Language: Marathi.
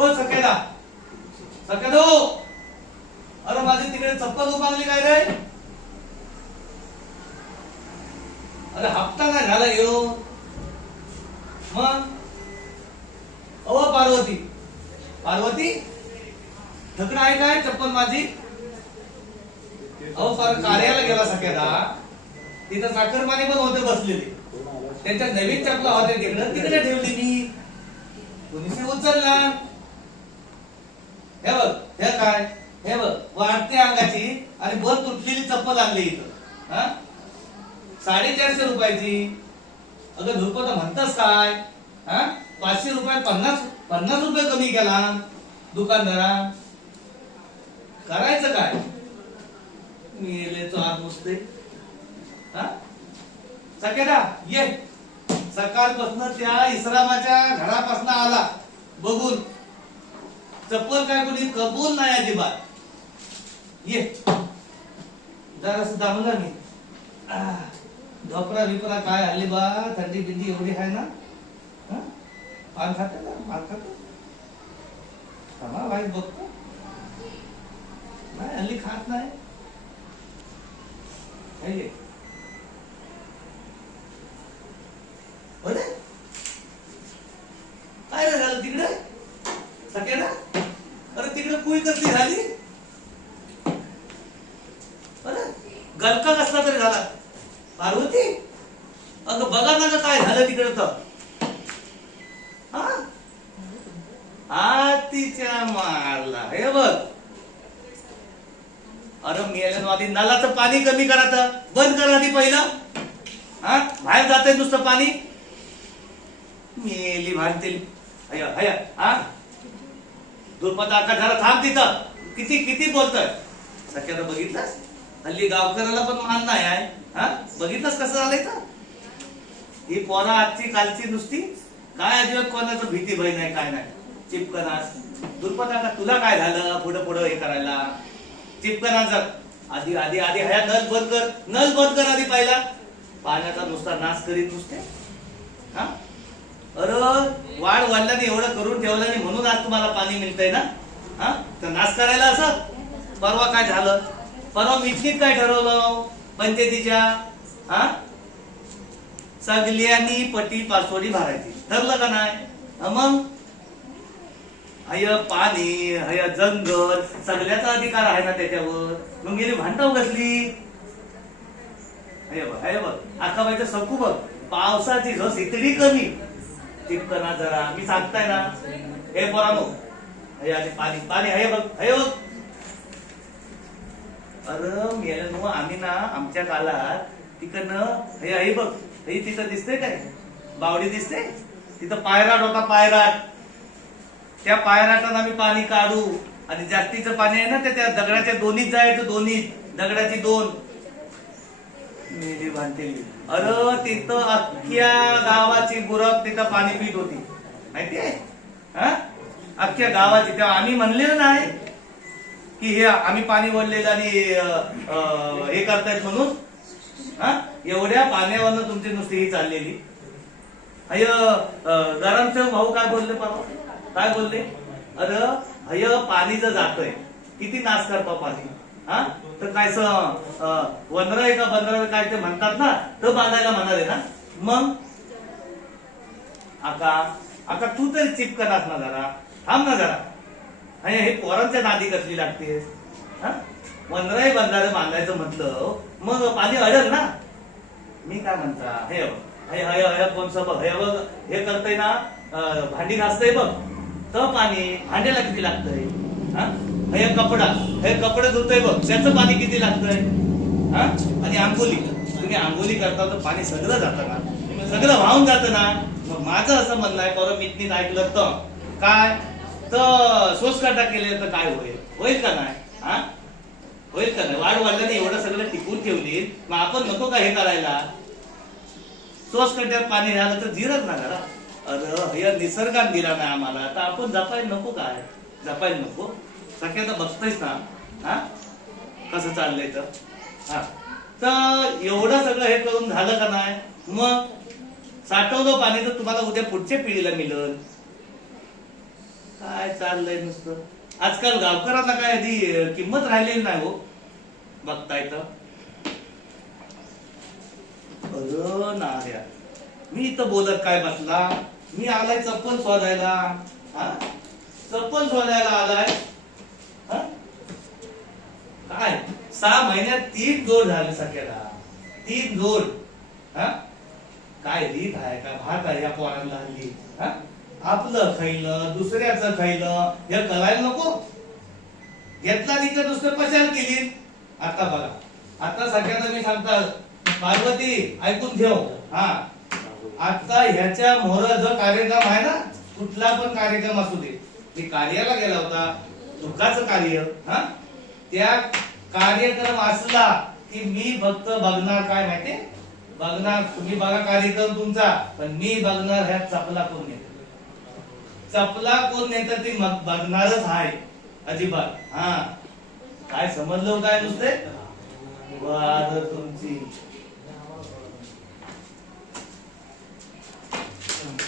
ओ सकेदा सकेदो, अरे माझी तिकडे चप्पल उभारली काय रे? अरे हप्ता नाही झाला येऊ मग. अहो पार्वती पार्वती ठकडं आहे काय चप्पल माझी? अहो कार्याला गेला सकेदा, तिथं चाकरमाने पण होते बसलेले, त्यांच्या नवीन चपला होत्या तिकडे तिकडे ठेवली मी, कोणीशी उचलला. हे बघ हे काय, हे बघ वाढते अंगाची आणि बर तुटलेली चप्पल आणली इथं. हा 450 रुपयाची. अगं धुरपत म्हणतास काय? हा 500 रुपयात 50 रुपये कमी केला दुकानदारा. करायचं काय? मेलेचो हात नुसते. हा सकेदा ये, सकाळपासून त्या इस्लामाच्या घरापासून आला बघून, चप्पल काय कोणी कबूल नाही अजिबात. ये जरास दामला मी. ढोकरा बिपरा काय हल्ली बा, थंडी बिंडी एवढी आहे ना. पान खाते ना, पान खाते थांबा वाईट बघतो. नाही हल्ली खात नाही. अरे काय झालं तिकडे सकेदा? अरे तिकडे कुई कसली झाली? अरे गलका कसला तरी झाला. पार्वती अगं बघा ना काय झालं तिकडे तर. हा तिच्या मारला हे बघ. अरे मेल्यानं आधी नळाचं पाणी कमी करायचं बंद करा आधी पहिलं. हा बाहेर जाते नुसतं पाणी. मेली भांडतील. हय हय हा दुर्पद आका जरा थांब तिथं. किती किती बोलतोय सख्याला बघितलंस? हल्ली गावकऱ्याला पण मान नाही आहे. हा बघितलंस कसं झालंय तर. ही पोरा आजची कालची नुसती काय अजिबात कोणाचं भीती भय नाही काय नाही. चिपकनास दुर्पद आका तुला काय झालं पुढं पुढं हे करायला? चिपकनास आधी आधी आधी हया नल बंद कर, नल बंद कर आधी पहिला. पाण्याचा नुसता नाश करीत नुसते. हा अरे वाढ वाढल्याने एवढं करून ठेवलं नाही म्हणून आज तुम्हाला पाणी मिळतंय ना. हा तर नाश करायला असं. परवा काय झालं? परवा मिटणीत काय ठरवलं पंचायतीच्या? हा सगळ्यांनी पटी पासोडी भरायची ठरलं का नाही? मग हय पाणी हय जंगल सगळ्याचा अधिकार आहे ना त्याच्यावर. मग गेली भांडव कसली? हे बघ आता बाईचं सकू बघ. पावसाची झोस इतकी कमी. चिपकना जरा मी सांगताय ना. हे पोरानो हे आधी पाणी पाणी हे बघ हे बघ. अरे मेल्यानो आम्ही ना आमच्या काळात तिकडनं हे बघ हे तिथं दिसतंय काय बावडी दिसते तिथं पायराट होता. पायराट त्या पायराटात आम्ही पाणी काढू आणि जास्तीचं पाणी आहे ना त्या दगडाच्या दोन्हीत जायचं. दोन्ही दगडाची दोन मेली बांधलेली. अरे तिथं अख्ख्या गावाची गुरब तिथं पाणी पित होती माहितीये. हा अख्ख्या गावाची. तेव्हा आम्ही म्हणलेलं नाही की हे आम्ही पाणी ओढलेलं आणि हे करतायत म्हणून. हा एवढ्या पाण्यावरनं तुमची नुसती ही चाललेली. हय गरमचे भाऊ काय बोलले परवा? काय बोलले? अरे हय पाणी जर जातंय किती नाश करतो पाणी. हा तर काय वनरा आहे का बंदरा काय ते म्हणतात ना तर बांधायला म्हणाले ना. मग आका आका तू तरी चिपकनास ना जरा. थांब ना जरा. हे पोरांच्या नादी कसली लागतेस? हा वनराई बंधारे बांधायचं म्हटलं मग पाणी अडल ना. मी काय म्हणता हे हय हय हय कोणचं बघ हे बघ हे करतय ना भांडी घासतय बघ तर पाणी भांड्याला किती लागतंय. हा हे कपडा हे कपडे धुतोय बघ त्याचं पाणी किती लागतंय. हा आणि आंघोळी तुम्ही आंघोळी करता तर पाणी सगळं जातं ना. सगळं वाहून जातं ना. मग माझं असं म्हणणं आहे परवा मिटणीत ऐकलं तर काय तर सोसकाटा केले तर काय होईल? होईल का नाही? हा होईल का नाही? वाढ वाढल्याने एवढं सगळं टिकून ठेवली मग आपण नको का हे करायला? सोसकट्यात पाणी झालं तर जिरत ना जरा. अरे हे निसर्गाने दिला नाही आम्हाला तर आपण जपायला नको काय? जपायला नको. सगळ्यांना बघतोयस ना. हा कसं चाललंय तर. हा तर एवढं सगळं हे करून झालं का नाही? मग साठवलं पाणी तर तुम्हाला उद्या पुढच्या पिढीला मिळेल. काय चाललंय नुसतं. आजकाल गावकऱ्यांना काय आधी किंमत राहिलेली नाही हो. बघता येतं. अरे नाऱ्या, मी इथं बोलत काय बसला. मी आलाय चप्पल शोधायला. हा, चप्पल शोधायला आलाय. हा? काय 6 महिन्यात 3 जोड झाले सगळ्याला. 3 जोड. हा, काय रीत आहे का भात आहे या पोरांना हल्ली. हा, आपलं खायलं दुसऱ्याचं खायलं हे करायला नको. घेतला तिथं दुसरं पशाल केली. आता बघा, आता सगळ्यांना मी सांगता पार्वती ऐकून ठेव. हा, आता ह्याच्या मोर जो कार्यक्रम आहे ना, कुठला पण कार्यक्रम असू दे, मी कार्याला गेला होता दुःखाचं कार्य. हा, त्या कार्यक्रम असला की मी फक्त बघणार काय माहितीये, बघणार तुम्ही बघा कार्यक्रम तुमचा, पण मी बघणार ह्या चपला कोण येत. चपला कोण नेत ती बघणारच आहे अजिबात. हा, काय समजलं काय नुसते वाद तुमची.